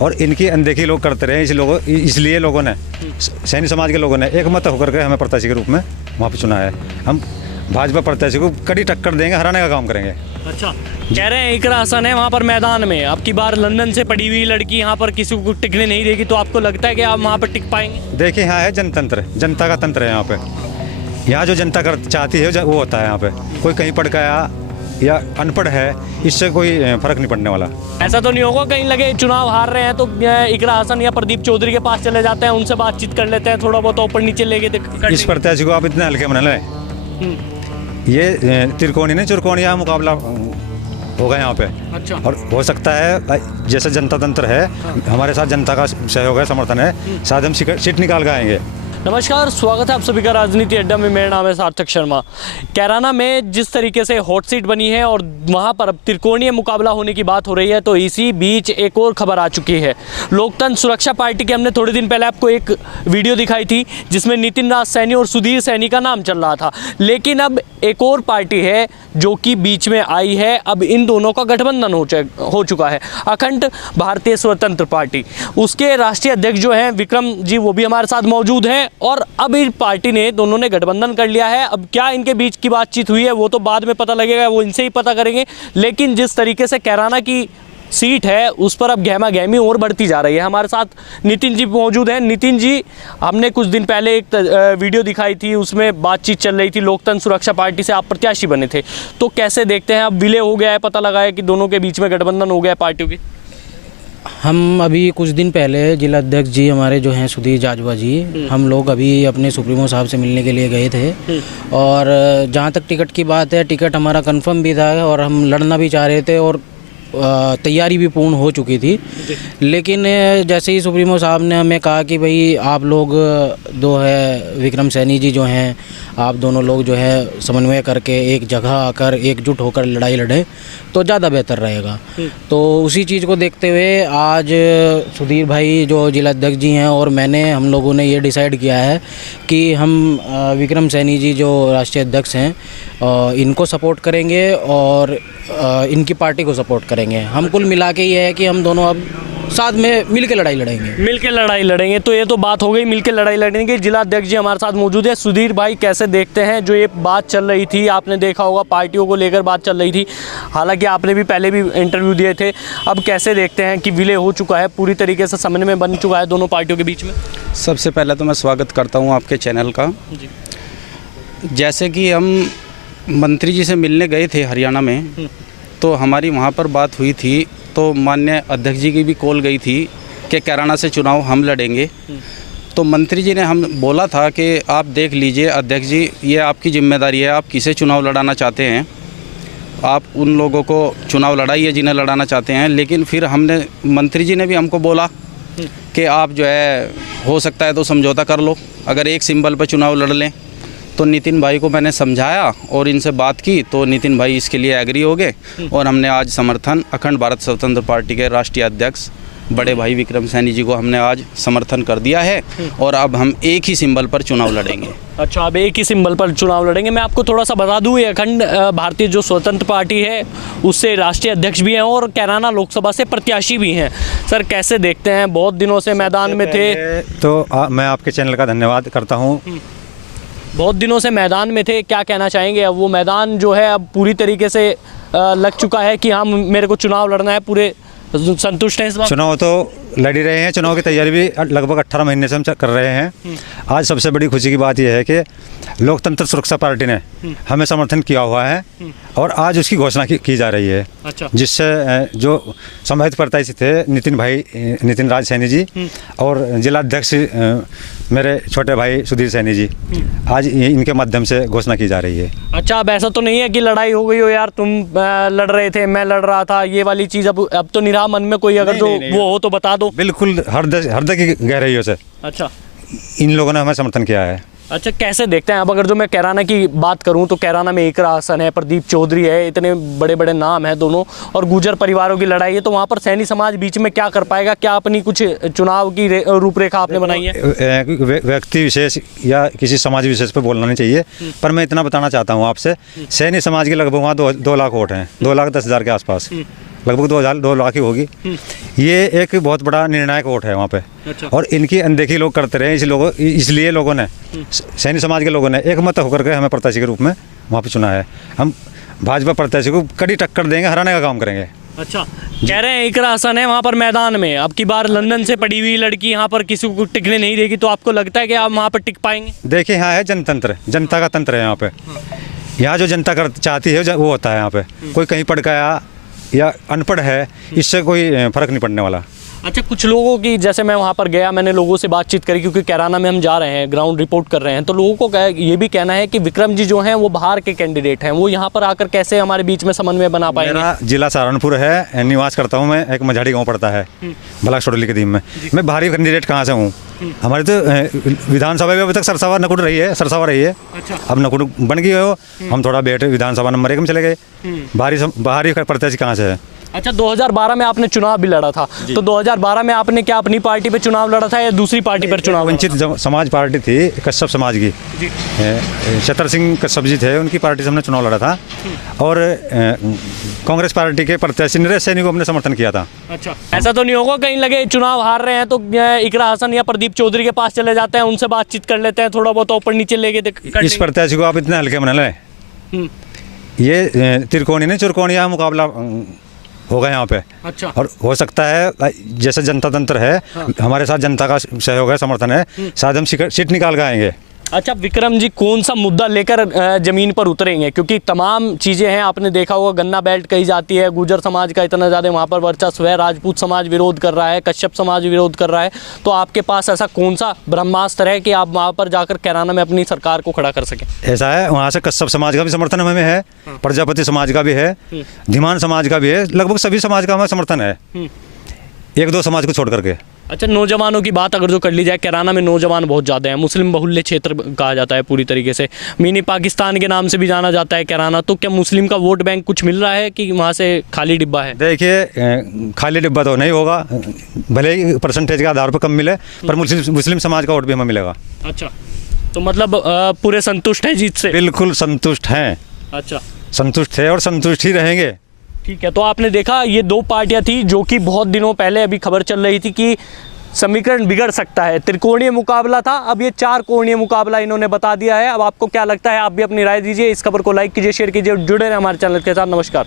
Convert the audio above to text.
और इनकी अनदेखी लोग करते रहे, इसलिए लोगों ने, सैनी समाज के लोगों ने एक मत होकर के हमें प्रत्याशी के रूप में वहाँ पर चुना है। हम भाजपा प्रत्याशी को कड़ी टक्कर देंगे, हराने का काम करेंगे। अच्छा, कह रहे हैं इकरा हसन है वहाँ पर मैदान में, अब की बार लंदन से पड़ी हुई लड़की यहाँ पर किसी को टिकने नहीं देगी, तो आपको लगता है कि आप वहाँ पर टिक पाएंगे? देखिए, यहाँ है जनतंत्र, जनता का तंत्र है यहाँ पे। यहाँ जो जनता कर चाहती है वो होता है। यहाँ पे कोई कहीं पढ़ गया या अनपढ़ है, इससे कोई फर्क नहीं पड़ने वाला। ऐसा तो नहीं होगा कहीं लगे चुनाव हार रहे हैं तो इकरा हसन या प्रदीप चौधरी के पास चले जाते हैं, उनसे बातचीत कर लेते हैं, थोड़ा बहुत ऊपर नीचे लेके इस प्रत्याशी को आप इतने हल्के में न लें। ये त्रिकोणी नहीं चुरकोणिया मुकाबला होगा यहाँ पे। अच्छा। और हो सकता है जैसे जनता तंत्र है, हमारे साथ जनता का सहयोग है, समर्थन है, शायद हम सीट निकाल के आएंगे। नमस्कार, स्वागत है आप सभी का राजनीति अड्डा में। मेरा नाम है सार्थक शर्मा। कैराना में जिस तरीके से हॉट सीट बनी है और वहां पर अब त्रिकोणीय मुकाबला होने की बात हो रही है, तो इसी बीच एक और खबर आ चुकी है। लोकतंत्र सुरक्षा पार्टी के हमने थोड़े दिन पहले आपको एक वीडियो दिखाई थी जिसमें नितिन राज सैनी और सुधीर सैनी का नाम चल रहा था, लेकिन अब एक और पार्टी है जो कि बीच में आई है। अब इन दोनों का गठबंधन हो चुका है, अखंड भारतीय स्वतंत्र पार्टी। उसके राष्ट्रीय अध्यक्ष जो हैं विक्रम जी, वो भी हमारे साथ मौजूद हैं। और अब इस पार्टी ने, दोनों ने गठबंधन कर लिया है। अब क्या इनके बीच की बातचीत हुई है वो तो बाद में पता लगेगा, वो इनसे ही पता करेंगे। लेकिन जिस तरीके से कैराना की सीट है उस पर अब गहमा गहमी और बढ़ती जा रही है। हमारे साथ नितिन जी मौजूद हैं। नितिन जी, हमने कुछ दिन पहले एक वीडियो दिखाई थी, उसमें बातचीत चल रही थी, लोकतंत्र सुरक्षा पार्टी से आप प्रत्याशी बने थे, तो कैसे देखते हैं? अब विलय हो गया है, पता लगा है कि दोनों के बीच में गठबंधन हो गया है पार्टियों की। हम अभी कुछ दिन पहले जिला अध्यक्ष जी हमारे जो हैं सुधीर जाजवा जी, हम लोग अभी अपने सुप्रीमो साहब से मिलने के लिए गए थे। और जहाँ तक टिकट की बात है, टिकट हमारा कंफर्म भी था और हम लड़ना भी चाह रहे थे और तैयारी भी पूर्ण हो चुकी थी। लेकिन जैसे ही सुप्रीमो साहब ने हमें कहा कि भाई आप लोग दो है विक्रम सैनी जी जो हैं, आप दोनों लोग जो है समन्वय करके एक जगह आकर एकजुट होकर लड़ाई लड़ें तो ज़्यादा बेहतर रहेगा। तो उसी चीज़ को देखते हुए आज सुधीर भाई जो जिला अध्यक्ष जी हैं और हम लोगों ने ये डिसाइड किया है कि हम विक्रम सैनी जी जो राष्ट्रीय अध्यक्ष हैं इनको सपोर्ट करेंगे और इनकी पार्टी को सपोर्ट करेंगे। हम कुल मिला के ये है कि हम दोनों अब साथ में मिल के लड़ाई लड़ेंगे। तो ये तो बात हो गई, मिल के लड़ाई लड़ेंगे। जिला अध्यक्ष जी हमारे साथ मौजूद है। सुधीर भाई, कैसे देखते हैं जो ये बात चल रही थी? आपने देखा होगा पार्टियों को लेकर बात चल रही थी, हालांकि आपने भी पहले भी इंटरव्यू दिए थे। अब कैसे देखते हैं कि विलय हो चुका है, पूरी तरीके से समन्वय में बन चुका है दोनों पार्टियों के बीच में? सबसे पहले तो मैं स्वागत करता हूँ आपके चैनल का। जैसे कि हम मंत्री जी से मिलने गए थे हरियाणा में, तो हमारी वहाँ पर बात हुई थी, तो माननीय अध्यक्ष जी की भी कॉल गई थी कि कैराना से चुनाव हम लड़ेंगे। तो मंत्री जी ने हम बोला था कि आप देख लीजिए अध्यक्ष जी, ये आपकी जिम्मेदारी है, आप किसे चुनाव लड़ाना चाहते हैं, आप उन लोगों को चुनाव लड़ाइए जिन्हें लड़ाना चाहते हैं। लेकिन फिर मंत्री जी ने भी हमको बोला कि आप जो है हो सकता है तो समझौता कर लो, अगर एक सिंबल पर चुनाव लड़ लें। तो नितिन भाई को मैंने समझाया और इनसे बात की, तो नितिन भाई इसके लिए एग्री हो गए और हमने आज समर्थन अखंड भारत स्वतंत्र पार्टी के राष्ट्रीय अध्यक्ष बड़े भाई विक्रम सैनी जी को हमने आज समर्थन कर दिया है और अब हम एक ही सिंबल पर चुनाव लड़ेंगे। अच्छा, अब एक ही सिंबल पर चुनाव लड़ेंगे। मैं आपको थोड़ा सा बता दूं, ये अखंड भारतीय जो स्वतंत्र पार्टी है उससे राष्ट्रीय अध्यक्ष भी हैं और कैराना लोकसभा से प्रत्याशी भी हैं। सर, कैसे देखते हैं? बहुत दिनों से मैदान में थे, तो मैं आपके चैनल का धन्यवाद करता हूँ। बहुत दिनों से मैदान में थे, क्या कहना चाहेंगे? अब वो मैदान जो है अब पूरी तरीके से लग चुका है कि हाँ मेरे को चुनाव लड़ना है, पूरे संतुष्ट हैं इस बात? चुनाव तो लड़ ही रहे हैं, चुनाव की तैयारी भी लगभग 18 महीने से हम कर रहे हैं। आज सबसे बड़ी खुशी की बात यह है कि लोकतंत्र सुरक्षा पार्टी ने हमें समर्थन किया हुआ है और आज उसकी घोषणा की जा रही है। अच्छा। जिससे जो संभावित प्रत्याशी थे नितिन राज सैनी जी और जिला अध्यक्ष मेरे छोटे भाई सुधीर सैनी जी, आज इनके माध्यम से घोषणा की जा रही है। अच्छा, अब ऐसा तो नहीं है कि लड़ाई हो गई हो, यार तुम लड़ रहे थे मैं लड़ रहा था, ये वाली चीज़ अब तो निराह मन में कोई अगर नहीं, वो हो तो बता दो। बिल्कुल हृदय की गहराइयों से अच्छा इन लोगों ने हमें समर्थन किया है। अच्छा, कैसे देखते हैं? अब अगर जो मैं कैराना की बात करूं तो कैराना में इकरा हसन है, प्रदीप चौधरी है, इतने बड़े बड़े नाम हैं दोनों, और गुर्जर परिवारों की लड़ाई है, तो वहां पर सैनी समाज बीच में क्या कर पाएगा? क्या अपनी कुछ चुनाव की रूपरेखा आपने बनाई है? व्यक्ति विशेष या किसी समाज विशेष पर बोलना नहीं चाहिए, पर मैं इतना बताना चाहता हूँ आपसे, सैनी समाज के लगभग वहाँ 2 लाख वोट हैं, 2,10,000 के आसपास। लगभग 2 लाख ही होगी। ये एक बहुत बड़ा निर्णायक वोट है वहाँ पे। अच्छा। और इनकी अनदेखी लोग करते रहे, इसलिए लोगों ने, सैनी समाज के लोगों ने एक मत होकर के हमें प्रत्याशी के रूप में वहाँ पे चुना है। हम भाजपा प्रत्याशी को कड़ी टक्कर देंगे, हराने का काम करेंगे। अच्छा, कह रहे हैं इकरा हसन है वहाँ पर मैदान में, अब की बार लंदन से पड़ी हुई लड़की यहाँ पर किसी को टिकने नहीं देगी, तो आपको लगता है कि आप वहाँ पर टिक पाएंगे? देखिए, यहाँ है जनतंत्र, जनता का तंत्र है यहाँ पे। यहाँ जो जनता चाहती है वो होता है यहाँ पे। कोई कहीं पढ़ गया या अनपढ़ है, इससे कोई फर्क नहीं पड़ने वाला। अच्छा, कुछ लोगों की, जैसे मैं वहाँ पर गया, मैंने लोगों से बातचीत करी, क्योंकि कैराना में हम जा रहे हैं, ग्राउंड रिपोर्ट कर रहे हैं, तो लोगों को ये भी कहना है कि विक्रम जी जो हैं वो बाहर के कैंडिडेट हैं, वो यहाँ पर आकर कैसे हमारे बीच में समन्वय बना पाएंगे? मेरा जिला सहारनपुर है, निवास करता हूँ मैं, एक मझाड़ी गाँव पड़ता है भला सोडली के दीम में। मैं बाहरी कैंडिडेट कहाँ से हूँ? हमारी तो विधानसभा में अभी तक सरसावा नकुड़ रही है, सरसावा रही है। अच्छा। अब नकुड़ बन गई हो, हम थोड़ा बेट विधानसभा नंबर 1 में चले गए। बाहरी प्रत्याशी कहाँ से है? अच्छा, 2012 में आपने चुनाव भी लड़ा था, तो 2012 में आपने क्या अपनी पार्टी पे चुनाव लड़ा था या दूसरी पार्टी पर चुनाव? वंचित समाज पार्टी थी, कश्यप समाज की, छतर सिंह कश्यप जी थे, उनकी पार्टी से हमने चुनाव लड़ा था। और कांग्रेस पार्टी के प्रत्याशी नरेश सैनी को हमने समर्थन किया था। अच्छा, ऐसा तो नहीं होगा कहीं लगे चुनाव हार रहे हैं तो इकरा हसन या प्रदीप चौधरी के पास चले जाते हैं, उनसे बातचीत कर लेते हैं, थोड़ा बहुत ऊपर नीचे लेके इस प्रत्याशी को आप इतने हल्के में न लें। ये त्रिकोणी नहीं चुरकोणिया मुकाबला होगा यहाँ पे। अच्छा। और हो सकता है जैसे जनता तंत्र है, हमारे साथ जनता का सहयोग है, समर्थन है, शायद हम सीट निकाल के आएंगे। अच्छा, विक्रम जी कौन सा मुद्दा लेकर जमीन पर उतरेंगे? क्योंकि तमाम चीज़ें हैं, आपने देखा होगा गन्ना बेल्ट कही जाती है, गुर्जर समाज का इतना ज़्यादा वहाँ पर वर्चस्व है, राजपूत समाज विरोध कर रहा है, कश्यप समाज विरोध कर रहा है, तो आपके पास ऐसा कौन सा ब्रह्मास्त्र है कि आप वहाँ पर जाकर कैराना में अपनी सरकार को खड़ा कर सकें? ऐसा है, वहाँ से कश्यप समाज का भी समर्थन हमें है, प्रजापति समाज का भी है, धीमान समाज का भी है, लगभग सभी समाज का हमें समर्थन है, 1-2 समाज को छोड़ करके। अच्छा, नौजवानों की बात अगर जो कर ली जाए, कैराना में नौजवान बहुत ज़्यादा हैं, मुस्लिम बहुल्य क्षेत्र कहा जाता है पूरी तरीके से, मिनी पाकिस्तान के नाम से भी जाना जाता है कैराना, तो क्या मुस्लिम का वोट बैंक कुछ मिल रहा है कि वहाँ से खाली डिब्बा है? देखिए, खाली डिब्बा तो नहीं होगा, भले ही परसेंटेज के आधार पर कम मिले, पर मुस्लिम समाज का वोट भी हमें मिलेगा। अच्छा, तो मतलब पूरे संतुष्ट हैं जीत से? बिल्कुल संतुष्ट हैं। अच्छा, संतुष्ट है और संतुष्ट ही रहेंगे। ठीक है, तो आपने देखा ये 2 पार्टियां थी जो कि बहुत दिनों पहले अभी खबर चल रही थी कि समीकरण बिगड़ सकता है, त्रिकोणीय मुकाबला था, अब ये 4 कोणीय मुकाबला इन्होंने बता दिया है। अब आपको क्या लगता है, आप भी अपनी राय दीजिए। इस खबर को लाइक कीजिए, शेयर कीजिए, जुड़े रहें हमारे चैनल के साथ। नमस्कार।